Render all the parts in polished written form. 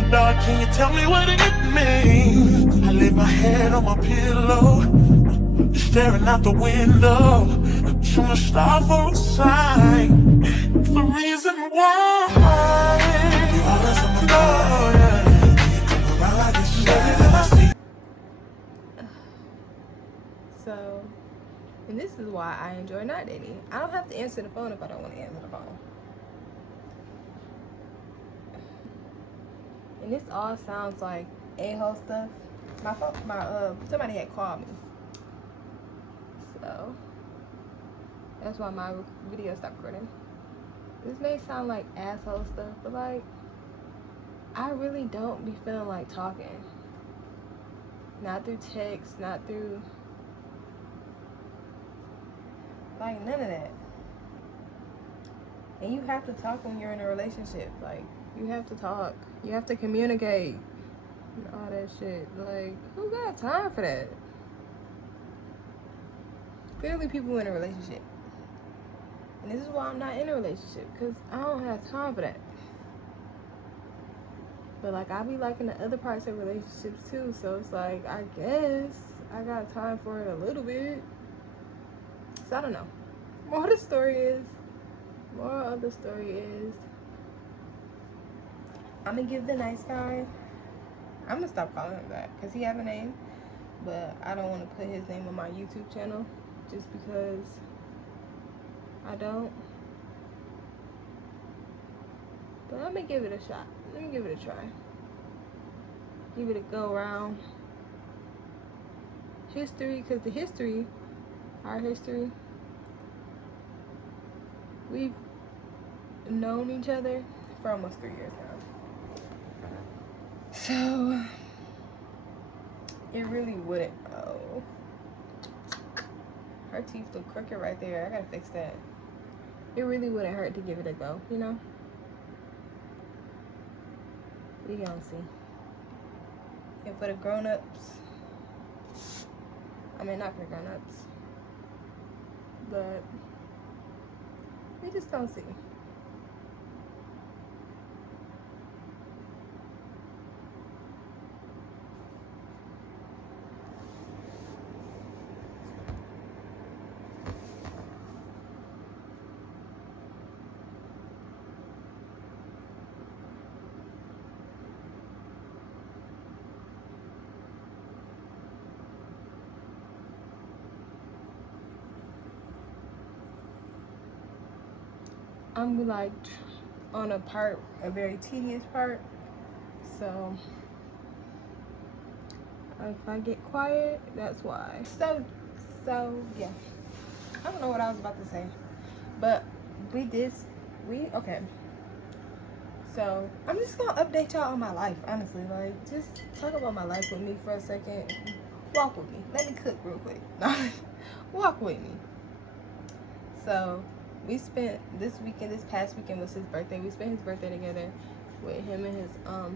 the dark, can you tell me what it means? I lay my head on my pillow, staring out the window, trying to stop for a sign. It's the reason why you always on my mind. You come around like it's shine. So, and this is why I enjoy not dating. I don't have to answer the phone if I don't want to answer the phone. And this all sounds like a-hole stuff. Somebody had called me. So, that's why my video stopped recording. This may sound like asshole stuff, but like, I really don't be feeling like talking. Not through text, not through, like, none of that. And you have to talk when you're in a relationship. Like, you have to talk. You have to communicate. And all that shit. Like, who got time for that? Clearly people in a relationship. And this is why I'm not in a relationship. Because I don't have time for that. But, like, I be liking the other parts of relationships, too. So, it's like, I guess I got time for it a little bit. So, I don't know. More of the story is, I'm going to give the nice guy, I'm going to stop calling him that. Because he have a name. But I don't want to put his name on my YouTube channel. Just because I don't. But I'm going to give it a shot. Let me give it a try. Give it a go around. History, because our history, we've known each other for almost 3 years now. So, it really wouldn't. Oh. Her teeth look crooked right there. I gotta fix that. It really wouldn't hurt to give it a go, you know? We gonna see. And for the grown-ups, I mean, not for grown-ups, but we just don't see. I'm like on a very tedious part. So if I get quiet, that's why. So yeah. I don't know what I was about to say, but okay. So I'm just gonna update y'all on my life, honestly. Like, just talk about my life with me for a second. Walk with me. Let me cook real quick. Walk with me. So we spent this past weekend was his birthday. We spent his birthday together with him and his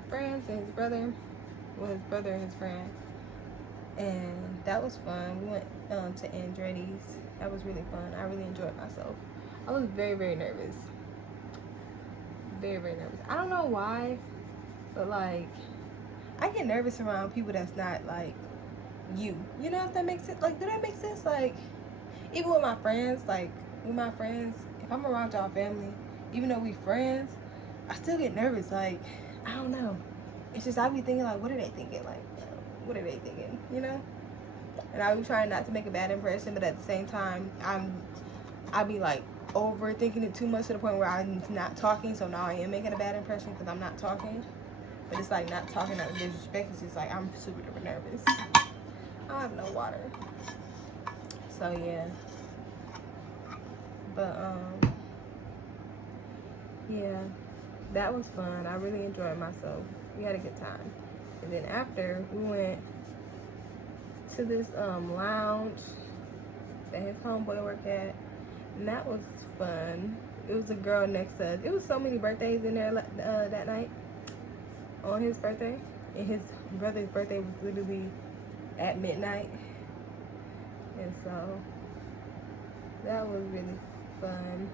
friends and his brother. Well, his brother and his friend. And that was fun. We went to Andretti's. That was really fun. I really enjoyed myself. I was very, very nervous. Very, very nervous. I don't know why, but like, I get nervous around people that's not like you. You know, if that makes sense? Like, do that make sense? Like, even with my friends, if I'm around y'all family, even though we friends, I still get nervous. Like, I don't know. It's just I be thinking like, what are they thinking? Like, what are they thinking? You know? And I be trying not to make a bad impression, but at the same time, I be like overthinking it too much to the point where I'm not talking. So now I am making a bad impression because I'm not talking. But it's like not talking out of disrespect. It's just like I'm super duper nervous. I have no water. So yeah. But yeah, that was fun. I really enjoyed myself. We had a good time. And then after, we went to this lounge that his homeboy worked at, and that was fun. It was a girl next to us. It was so many birthdays in there that night on his birthday, and his brother's birthday was literally at midnight, and so that was really fun.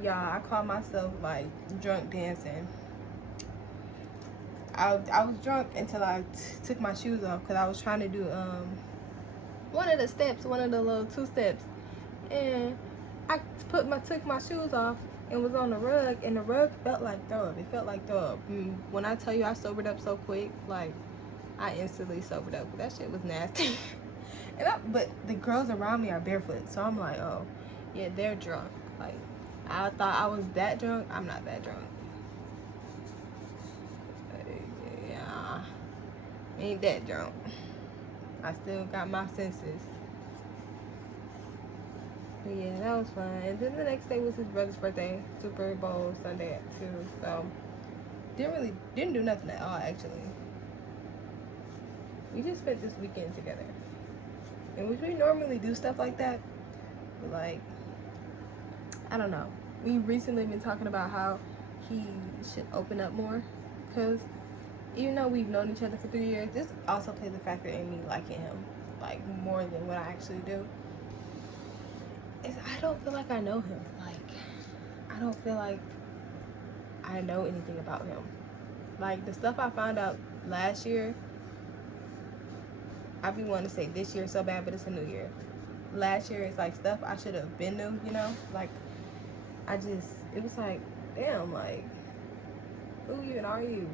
Y'all, I caught myself like drunk dancing. I was drunk until I took my shoes off because I was trying to do one of the steps, one of the little 2 steps, and I took my shoes off and was on the rug, and the rug felt like throw up. It felt like throw up. When I tell you I sobered up so quick, like I instantly sobered up. That shit was nasty. But the girls around me are barefoot, so I'm like, oh yeah, they're drunk. Like I thought I was that drunk. I'm not that drunk. Yeah, ain't that drunk. I still got my senses. But yeah, that was fun. And then the next day was his brother's birthday, Super Bowl Sunday at 2. So didn't do nothing at all actually. We just spent this weekend together. And we normally do stuff like that. But like, I don't know. We recently been talking about how he should open up more. Because even though we've known each other for 3 years, this also plays a factor in me liking him. Like more than what I actually do. I don't feel like I know him. Like, I don't feel like I know anything about him. Like, the stuff I found out last year, I be wanting to say this year so bad, but it's a new year. Last year, it's like stuff I should have been knew, you know? Like, it was like, damn, like, who even are you?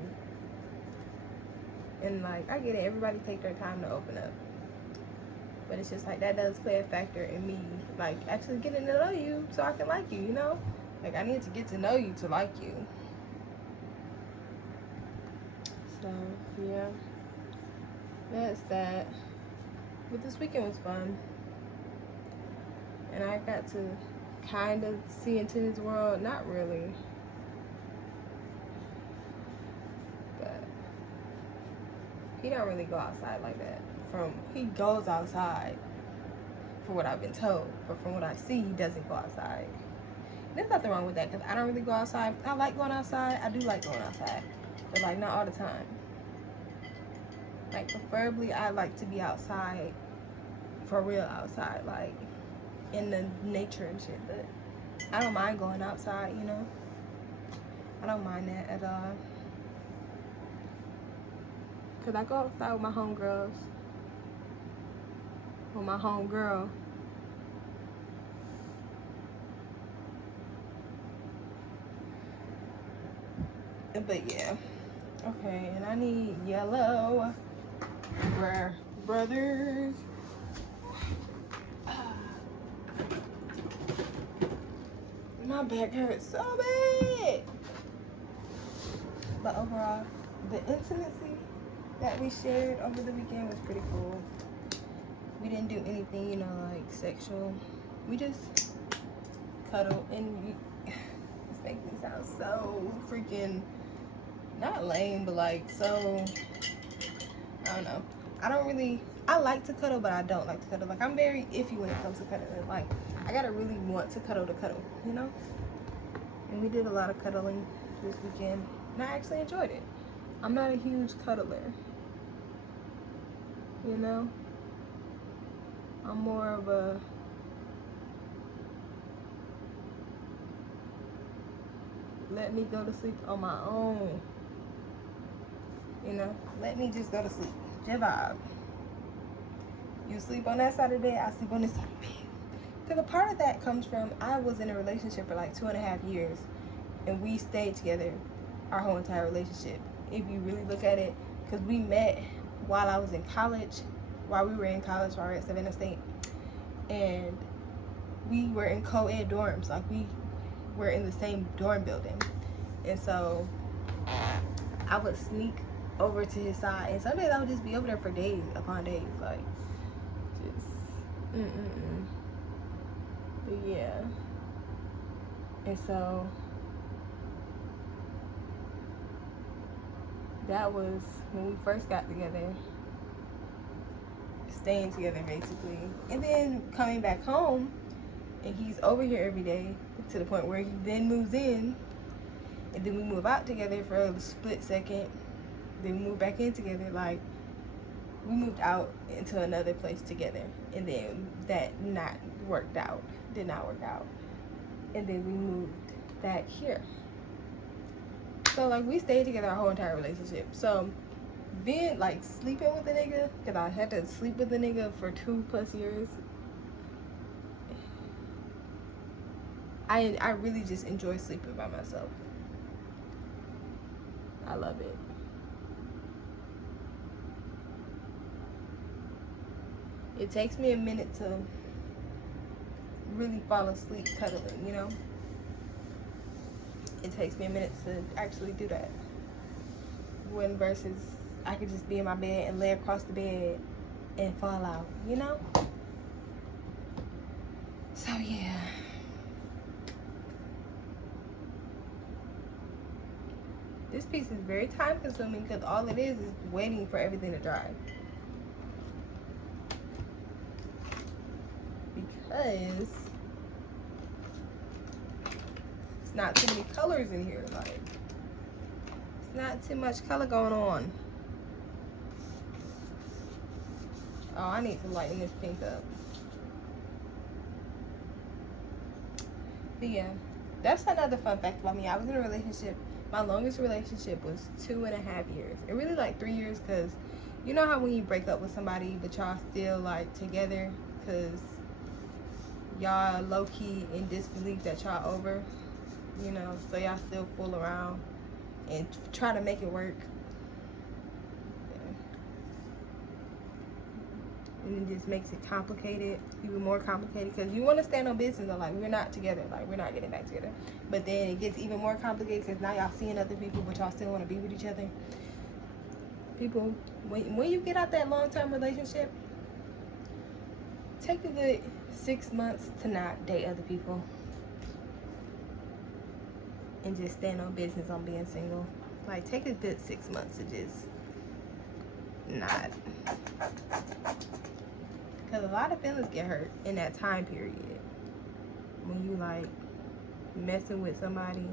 And, like, I get it. Everybody take their time to open up. But it's just like that does play a factor in me, like actually getting to know you so I can like you, you know? Like I need to get to know you to like you. So yeah, that's that. But this weekend was fun. And I got to kind of see into his world. Not really. But he don't really go outside like that. He goes outside for what I've been told, but from what I see, he doesn't go outside. There's nothing wrong with that because I don't really go outside. I like going outside. I do like going outside, but like not all the time. Like preferably, I like to be outside, for real outside, like in the nature and shit. But I don't mind going outside, you know. I don't mind that at all. Cause I go outside with my homegirls. With my homegirl. But yeah. Okay, and I need yellow. Rare brothers. My back hurts so bad. But overall, the intimacy that we shared over the weekend was pretty cool. We didn't do anything, you know, like sexual. We just cuddled, and this makes me sound so freaking not lame, but like so, I don't know. I like to cuddle, but I don't like to cuddle. Like I'm very iffy when it comes to cuddling. Like I gotta really want to cuddle, you know? And we did a lot of cuddling this weekend, and I actually enjoyed it. I'm not a huge cuddler, you know? I'm more of a let me go to sleep on my own. You know, let me just go to sleep. Your vibe. You sleep on that side of the bed, I sleep on this side of the bed. Because a part of that comes from I was in a relationship for like 2.5 years, and we stayed together our whole entire relationship. If you really look at it, because we met while I was in college, while we were in college, while we were at Savannah State, and we were in co-ed dorms. Like we were in the same dorm building, and so I would sneak over to his side, and some days I would just be over there for days upon days, like just But yeah, and so that was when we first got together, staying together basically, and then coming back home, and he's over here every day to the point where he then moves in, and then we move out together for a split second, then we move back in together. Like we moved out into another place together, and then that did not work out, and then we moved back here. So like we stayed together our whole entire relationship. So being like sleeping with a nigga, cause I had to sleep with a nigga for 2+ years. I really just enjoy sleeping by myself. I love it. It takes me a minute to really fall asleep cuddling, you know? It takes me a minute to actually do that. When versus I could just be in my bed and lay across the bed and fall out, you know? So yeah. This piece is very time consuming because all it is waiting for everything to dry. Because it's not too many colors in here. Like, it's not too much color going on. Oh, I need to lighten this pink up. But yeah, that's another fun fact about me. I was in a relationship. My longest relationship was 2.5 years. It really like 3 years because you know how when you break up with somebody but y'all still like together because y'all low-key in disbelief that y'all over, you know, so y'all still fool around and try to make it work. And it just makes it complicated, even more complicated, because you want to stand on business of like, we're not together, like we're not getting back together. But then it gets even more complicated because now y'all seeing other people but y'all still want to be with each other. People, when you get out that long-term relationship, take a good 6 months to not date other people and just stand on business on being single. Like, take a good 6 months to just not. Because a lot of feelings get hurt in that time period. When you like messing with somebody,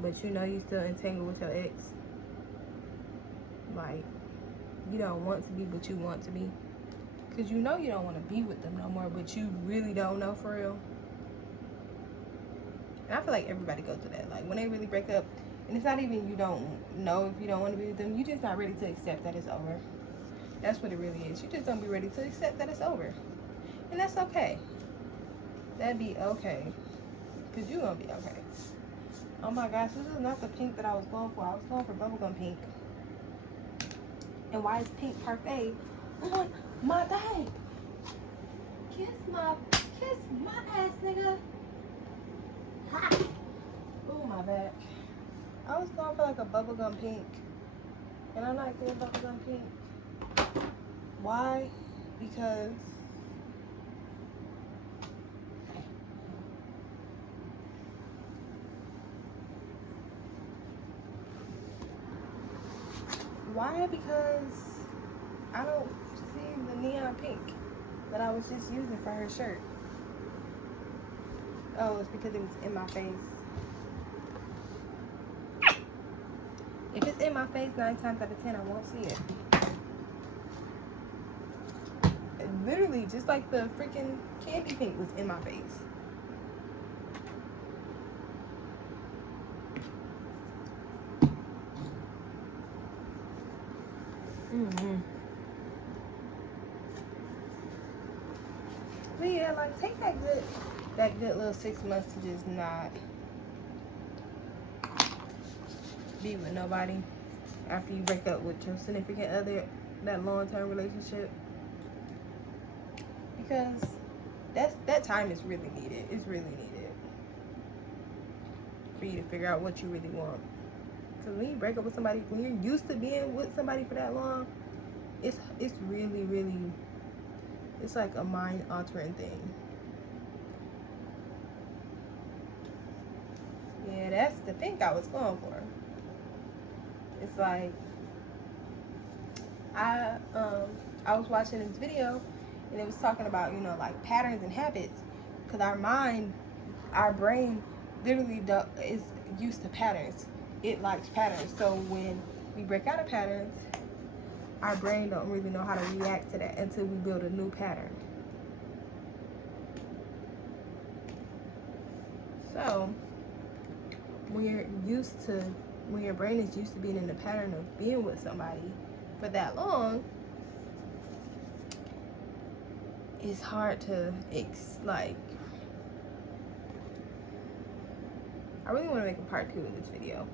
but you know you still entangled with your ex. Like, you don't want to be, but you want to be. Because you know you don't want to be with them no more, but you really don't know for real. And I feel like everybody goes through that. Like, when they really break up, and it's not even you don't know if you don't want to be with them, you just not ready to accept that it's over. That's what it really is. You just don't be ready to accept that it's over. And that's okay. That'd be okay. Because you're going to be okay. Oh my gosh, this is not the pink that I was going for. I was going for bubblegum pink. And why is pink parfait on my bag? Kiss my ass, nigga. Ha! Ooh, my back. I was going for like a bubblegum pink. And I'm not getting bubblegum pink. Why? Because I don't see the neon pink that I was just using for her shirt. Oh, it's because it was in my face. If it's in my face 9 times out of 10, I won't see it. Literally, just like the freaking candy pink was in my face. But yeah, like take that good little 6 months to just not be with nobody after you break up with your significant other, that long-term relationship. Because that time is really needed. It's really needed for you to figure out what you really want. Because when you break up with somebody, when you're used to being with somebody for that long, it's really, really, it's like a mind-altering thing. Yeah, that's the pink I was going for. It's like I was watching this video and it was talking about, you know, like patterns and habits, because our brain literally is used to patterns. It likes patterns. So when we break out of patterns, our brain don't really know how to react to that until we build a new pattern. So when you're used to when your brain is used to being in the pattern of being with somebody for that long, it's hard to like. I really want to make a part 2 of this video.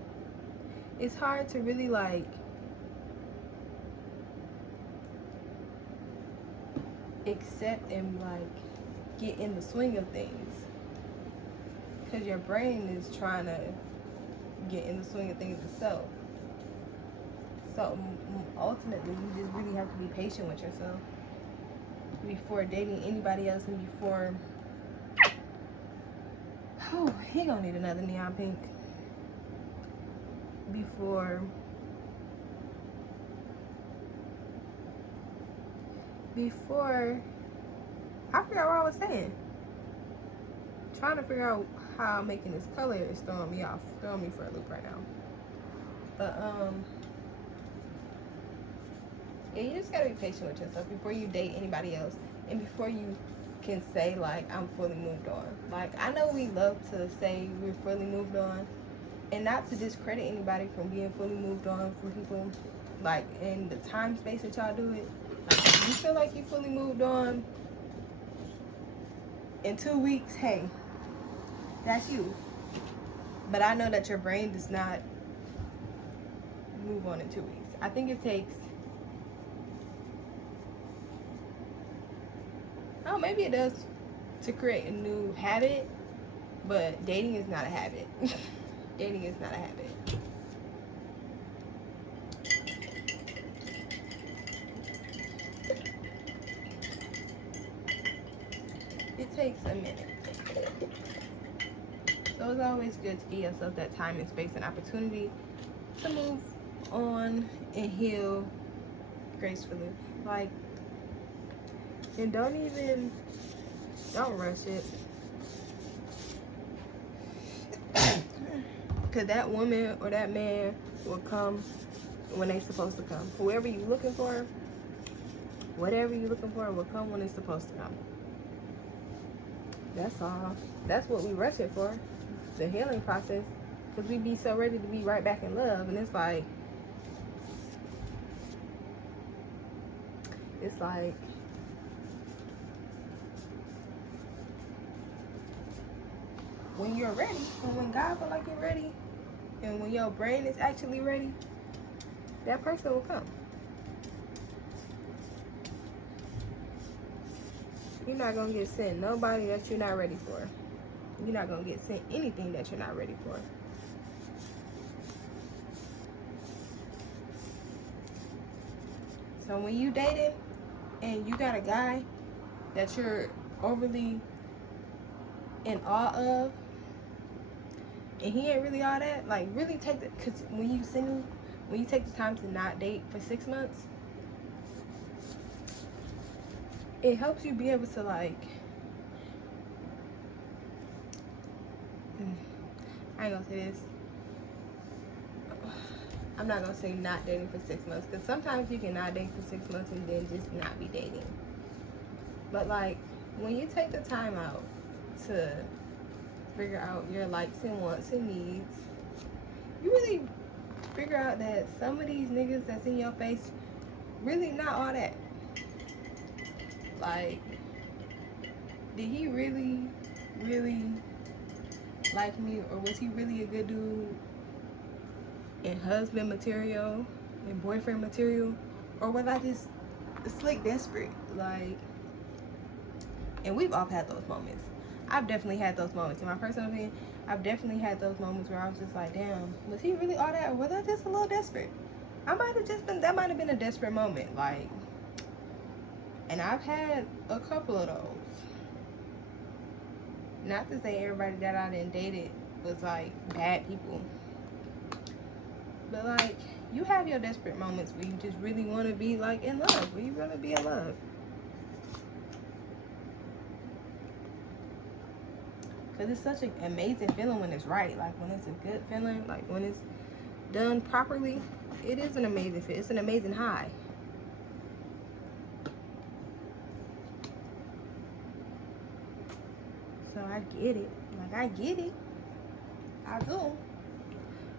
It's hard to really like accept and like get in the swing of things, because your brain is trying to get in the swing of things itself. So ultimately, you just really have to be patient with yourself before dating anybody else, and before he gonna need another neon pink. Before I forgot what I was saying. Trying to figure out how making this color is throwing me for a loop right now. But yeah, you just gotta be patient with yourself before you date anybody else, and before you can say like I'm fully moved on. Like, I know we love to say we're fully moved on, and not to discredit anybody from being fully moved on from people, like in the time space that y'all do it. Like, if you feel like you fully moved on in 2 weeks, hey, that's you. But I know that your brain does not move on in 2 weeks. I think it takes, oh, maybe it does, to create a new habit, but dating is not a habit. Dating is not a habit. It takes a minute. So it's always good to give yourself that time and space and opportunity to move on and heal gracefully. Like, and don't rush it. Because that woman or that man will come when they're supposed to come. Whoever you're looking for, whatever you're looking for, will come when it's supposed to come. That's all. That's what we rush it for. The healing process. Because we be so ready to be right back in love. And it's like when you're ready, and when God feel like you're ready, and when your brain is actually ready, that person will come. You're not gonna get sent nobody that you're not ready for. You're not gonna get sent anything that you're not ready for. So when you dating and you got a guy that you're overly in awe of, and he ain't really all that, like, really take the, because when you single, when you take the time to not date for 6 months, it helps you be able to like, I ain't gonna say this, I'm not gonna say not dating for 6 months, because sometimes you can not date for 6 months and then just not be dating. But like, when you take the time out to figure out your likes and wants and needs, you really figure out that some of these niggas that's in your face really not all that. Like, did he really like me, or was he really a good dude and husband material and boyfriend material, or was I just slick desperate? Like, and we've all had those moments. I've definitely had those moments. In my personal opinion, I've definitely had those moments where I was just like, damn, was he really all that, or was I just a little desperate? That might have been a desperate moment. Like, and I've had a couple of those. Not to say everybody that I done dated was like bad people, but like, you have your desperate moments where you just really want to be like in love, where you want to be in love. Because it's such an amazing feeling when it's right. Like, when it's a good feeling, like when it's done properly, it is an amazing feel. It's an amazing high. So I get it. Like, I get it. I do.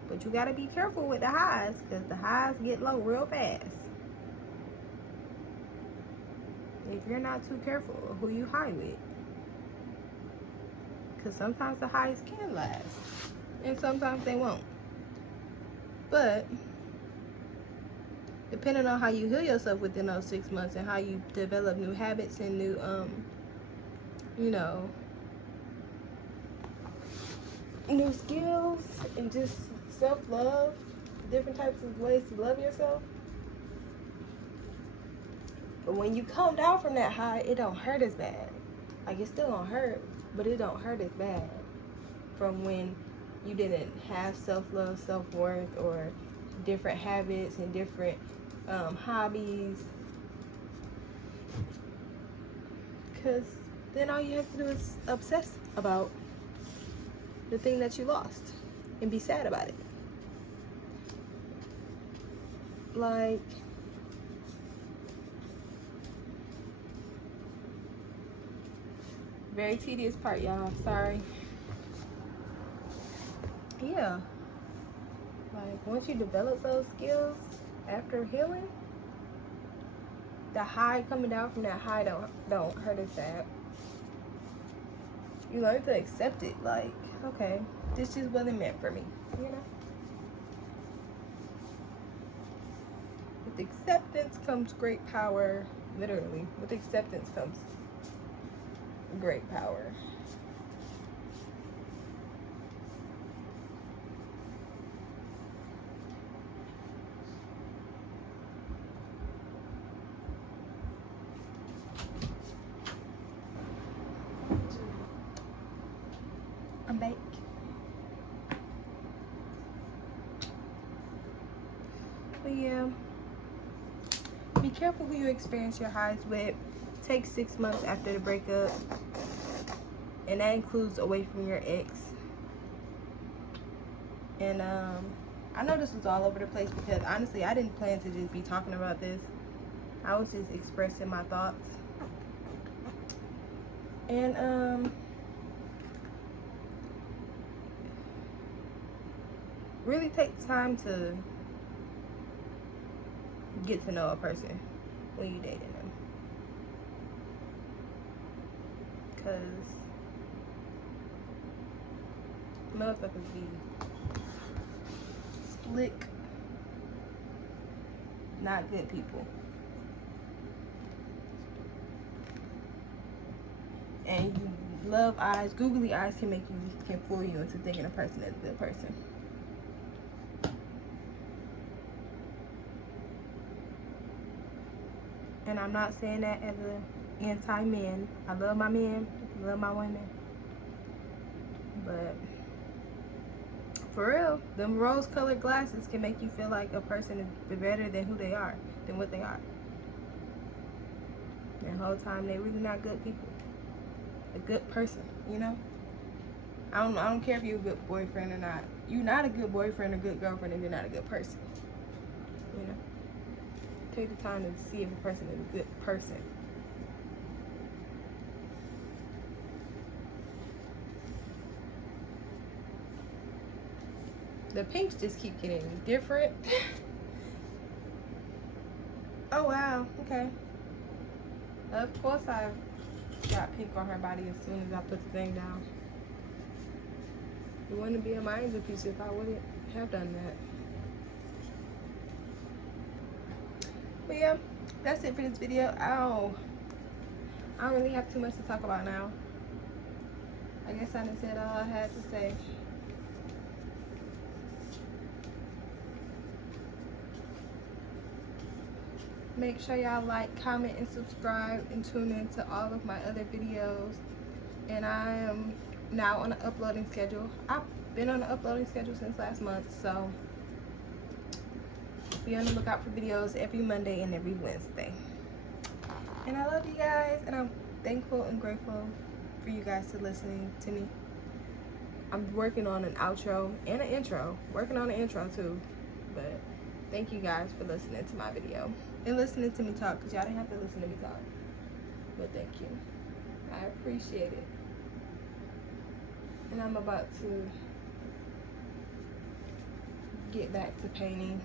But you gotta be careful with the highs, because the highs get low real fast. If you're not too careful who you high with. Because sometimes the highs can last. And sometimes they won't. But depending on how you heal yourself within those 6 months and how you develop new habits and new, you know, new skills and just self-love, different types of ways to love yourself. But when you come down from that high, it don't hurt as bad. Like, it still don't hurt, but it don't hurt as bad from when you didn't have self-love, self-worth, or different habits and different hobbies. Because then all you have to do is obsess about the thing that you lost and be sad about it. Like, very tedious part, y'all. Sorry. Yeah. Like, once you develop those skills after healing, the high coming down from that high don't hurt as bad. You learn to accept it. Like, okay, this just wasn't meant for me, you know? With acceptance comes great power. Literally, with acceptance comes great power. I'm back. But yeah, be careful who you experience your highs with. Take 6 months after the breakup, and that includes away from your ex. And I know this was all over the place because honestly I didn't plan to just be talking about this. I was just expressing my thoughts. And really take time to get to know a person when you dating them. Cause motherfuckers be slick, not good people. And you love eyes, googly eyes can fool you into thinking a person is a good person. And I'm not saying that as an anti-men. I love my men, I love my women. But for real, them rose-colored glasses can make you feel like a person is better than who they are, than what they are. The whole time they really not good people. A good person, you know? I don't care if you're a good boyfriend or not. You're not a good boyfriend or good girlfriend if you're not a good person. You know? Take the time to see if a person is a good person. The pinks just keep getting different. Oh wow, okay. Of course I got pink on her body as soon as I put the thing down. It wouldn't be a mind piece if I wouldn't have done that. But yeah, that's it for this video. I don't really have too much to talk about now. I guess I done said all I had to say. Make sure y'all like, comment, and subscribe, and tune in to all of my other videos. And I am now on an uploading schedule. I've been on an uploading schedule since last month, so be on the lookout for videos every Monday and every Wednesday. And I love you guys, and I'm thankful and grateful for you guys to listening to me. I'm working on an outro and an intro. Working on an intro too, but thank you guys for listening to my video and listening to me talk, because y'all didn't have to listen to me talk, but thank you. I appreciate it. And I'm about to get back to painting.